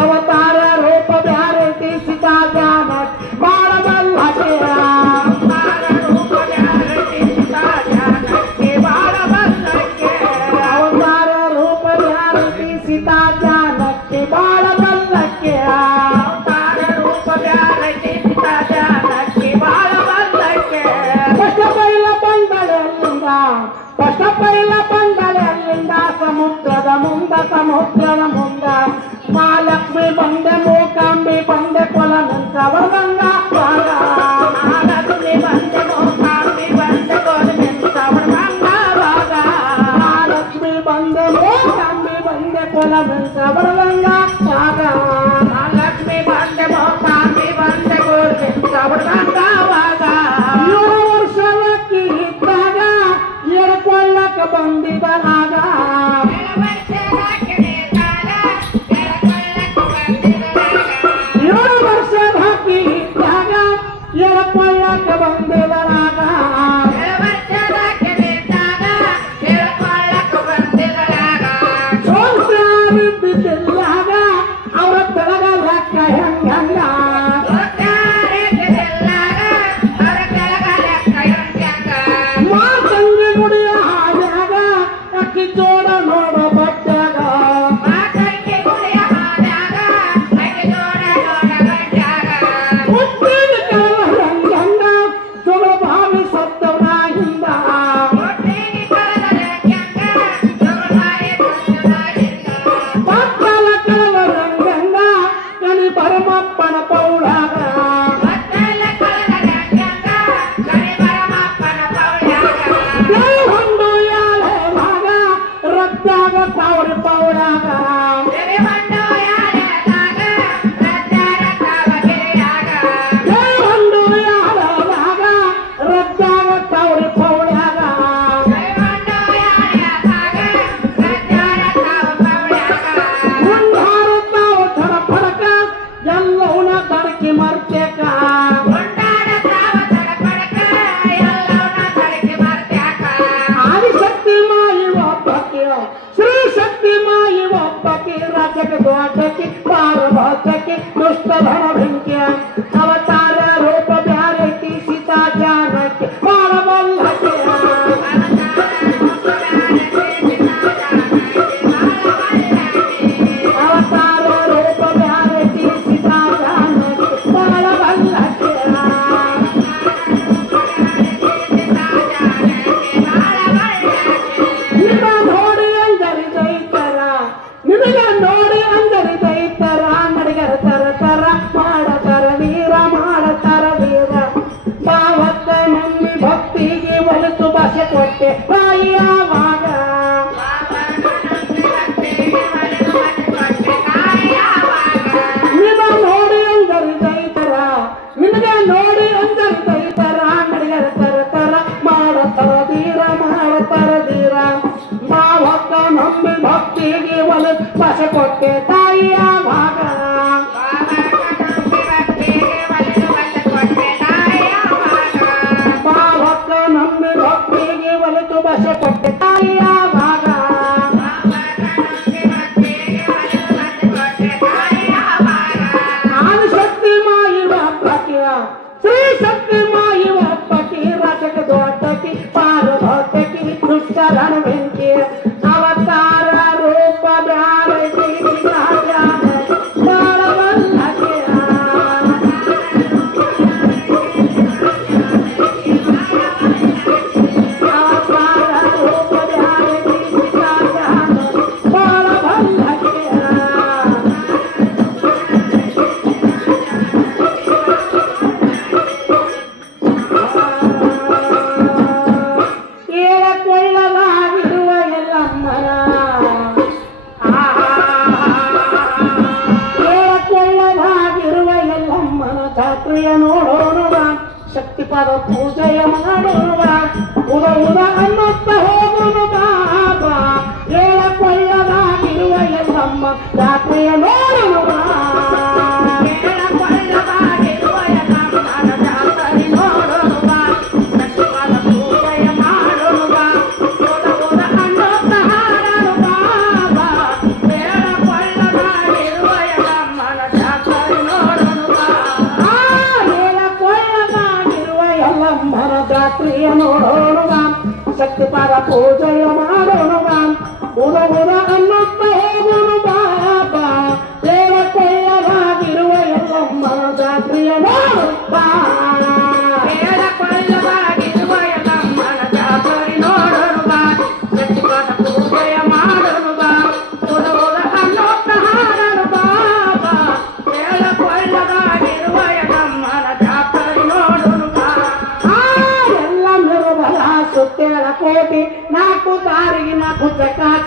ಅವತಾರ ರೂಪ ಬ್ಯಾರೈತಿ ಸೀತಾ ಜಾನಕಿ ಬಾಳ ಬಲ್ಲಕ್ಕಿಯ ಅವತಾರ ರೂಪ ಬ್ಯಾರೈತಿ ಸೀತಾ ಜಾನಕಿ ಬಾಳ ಬಲ್ಲಕ್ಕಿಯ ಫಸ್ಟ್ ಪೈಲ ಬಂದಳೆ ಅಲ್ಲಿಂದ ಸಮುದ್ರದ ಮುಂದ ಮಹಾಲಕ್ಷ್ಮಿ ಬಂದೆ ಮೂಕಾಂಬಿ ಬಂದೆ ಕೊಲ ನಿಂತವರ ಗಂಗ ಮಹಾಲಕ್ಷ್ಮಿ ಬಂದೆ ಮೂಕಾಂಬಿ ಬಂದೆ ಕೊಲ ನಿಂತವರ ಗಂಗ ಮಹಾಲಕ್ಷ್ಮಿ ಬಂದೆ ಮೂಕಾಂಬಿ ಬಂದೆ ಕೊಲ ನಿಂತವರ ಗಂಗ ಮಹಾಲಕ್ಷ್ಮಿ ಬಂದೆ ಮೂಕಾಂಬಿ ಬಂದೆ ಕೊಲ ನಿಂತವರ ಗಂಗ ಬಂದಿದನಾಗ 7 ವರ್ಷದ ಹಕ್ಕಿ ಇದ್ದಾಗ ಎಳಕೊಳ್ಳಕ್ಕೆ ಬಂದಿದನಾಗ ಬಿದ್ದಿಲ್ಲಾಗ ಅವರ ತೆಳಗ ಲೆಕ್ಕ ಹೆಂಗ ಮಾತಂಗಿ ಗುಡಿಯ ಜೋಡ ನೋಡ ಬಟ್ಟಾಗ ಮುಟ್ಟಿನ ಕಳರಂಗಂಗ ಜೋಳ ಭಾವಿ ಸತ್ತವನ ಹಿಂದ ಮಕ್ಕಳ ಕಳರಂಗಂಗ ಕನಿ ಪರಮಪ್ಪನ ಪೌಳಾಗ ಪೌರಿ ಪೌರಾಗ ಒಂದು ಯಾವಾಗ ರದ್ದಾಗ ಪೌರಿ ಪೌರಾಗ ಮುಂದಾರು ತಾವು ಥರ ಫರಕ ಎಲ್ಲವನ್ನ ತಡಕಿ ಮರ್ತೇಕ ಆದಿಶಕ್ತಿ ಮಾಯಿ ಒಬ್ಬಕ್ಕೆ ಶ್ರೀ ಶಕ್ತಿ ಮಾಯಿ ಒಬ್ಬಕ್ಕೆ ರಾಜಕ ದ್ವಾಟಕ್ಕೆ ಪಾರ್ವತಕ್ಕೆ ದುಷ್ಟಧನ ಬೆಂಕಿ ಅವತಾರ ರೂಪ ಬ್ಯಾರೈತಿ ಸೀತಾ ಜಾನಕಿ ಮಾಡಬಲ್ಲಕ್ಕೆ ಅವತಾರ ರೂಪ ಬ್ಯಾರೈತಿ ಸೀತಾ ಜಾನಕಿ ಮಾಡಬಲ್ಲಕ್ಕೆ ನೋಡಿ ಅಂದರಿ ದೈತರ ನಡಿಗರ ತರ ಮಾಡತರ ವೀರ ಭಾವತ್ತ ಮಮ್ಮಿ ಭಕ್ತಿಗೆ ಒಲಿತು ಭಾಷೆ ಕೊಟ್ಟೆ ಆವಾಗ ನಿನ್ನ ನೋಡಿ ಅಂದರಿ ದೈತರ ನಿನಗೆ ನೋಡಿ ಅಂದರಿ ದೈತರ ನಡಿಗರ ತರ ಮಾಡತರ ಧೀರ ಭಾವತ್ತ ಮಮ್ಮಿ ಭಕ್ತಿಗೆ ಒಲಿತು ಭಾಷೆ ಕೊಟ್ಟೆ ತಾಯಿಯ ಭಾಗ ಭಾವಕ್ಕ ನಮ್ಮಿ ಭಕ್ತಿಗೆ ಒಲಿತು ಭಾಷೆ ಕೊಟ್ಟೆ ತಾಯಿಯ ಭಾಗ ಆದಿಶಕ್ತಿ ಮಾಯಿ ಒಬ್ಬಕ್ಕೆ ಶ್ರೀ ಶಕ್ತಿ ಮಾಯಿ ಒಬ್ಬಕ್ಕೆ ರಾಜಕ ದೊಡ್ಡಕ್ಕೆ ಪಾರ್ವತಕ್ಕೆ ದುಷ್ಟರಣ ಬೆಂಕಿ ಅವತಾರ ರೂಪ ಬ್ಯಾರೈತಿ ನೋಡೋಣ ಶಕ್ತಿಪಾದ ಪೂಜೆಯ ಮಾಡೋಣ ಉದ ಅನ್ನುತ್ತ ಹೋಗೋಣ ಬಾಬಾ ಹೇಳಕೊಳ್ಳದಾಗಿರುವ ಎಲ್ಲಮ್ಮ ಜಾತ್ರೆಯ ನೋಡೋಣ ಅನ್ನುತ್ತ ಹಾಡೋಣ ಬಾಬಾ ಹೇಳಕೊಳ್ಳದಾಗಿರುವ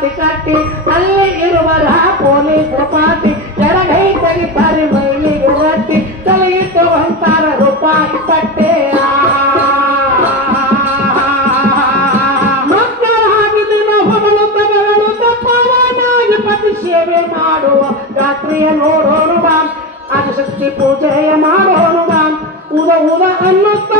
ಪಾಟಿ ಕಟ್ಟಿ ಅಲ್ಲಿ ಇರುವರ ಪೊಲೀಸ್ ಪಾಟಿ ಎಡಗೈ ತೆಗಿತಾರೆ ಮೈಲಿಗೆ ರಟ್ಟಿ ತಲೆಯಿಟ್ಟು ಅಂತಾರ ರೂಪಾಯಿ ಪಟ್ಟೆ ಸೇವೆ ಮಾಡುವ ರಾತ್ರಿಯ ನೋಡೋಣ ಬಾಮ್ ಆದಿಶಕ್ತಿ ಪೂಜೆಯ ಮಾಡೋಣ ಬಾಮ್ ಉದ ಅನ್ನುತ್ತ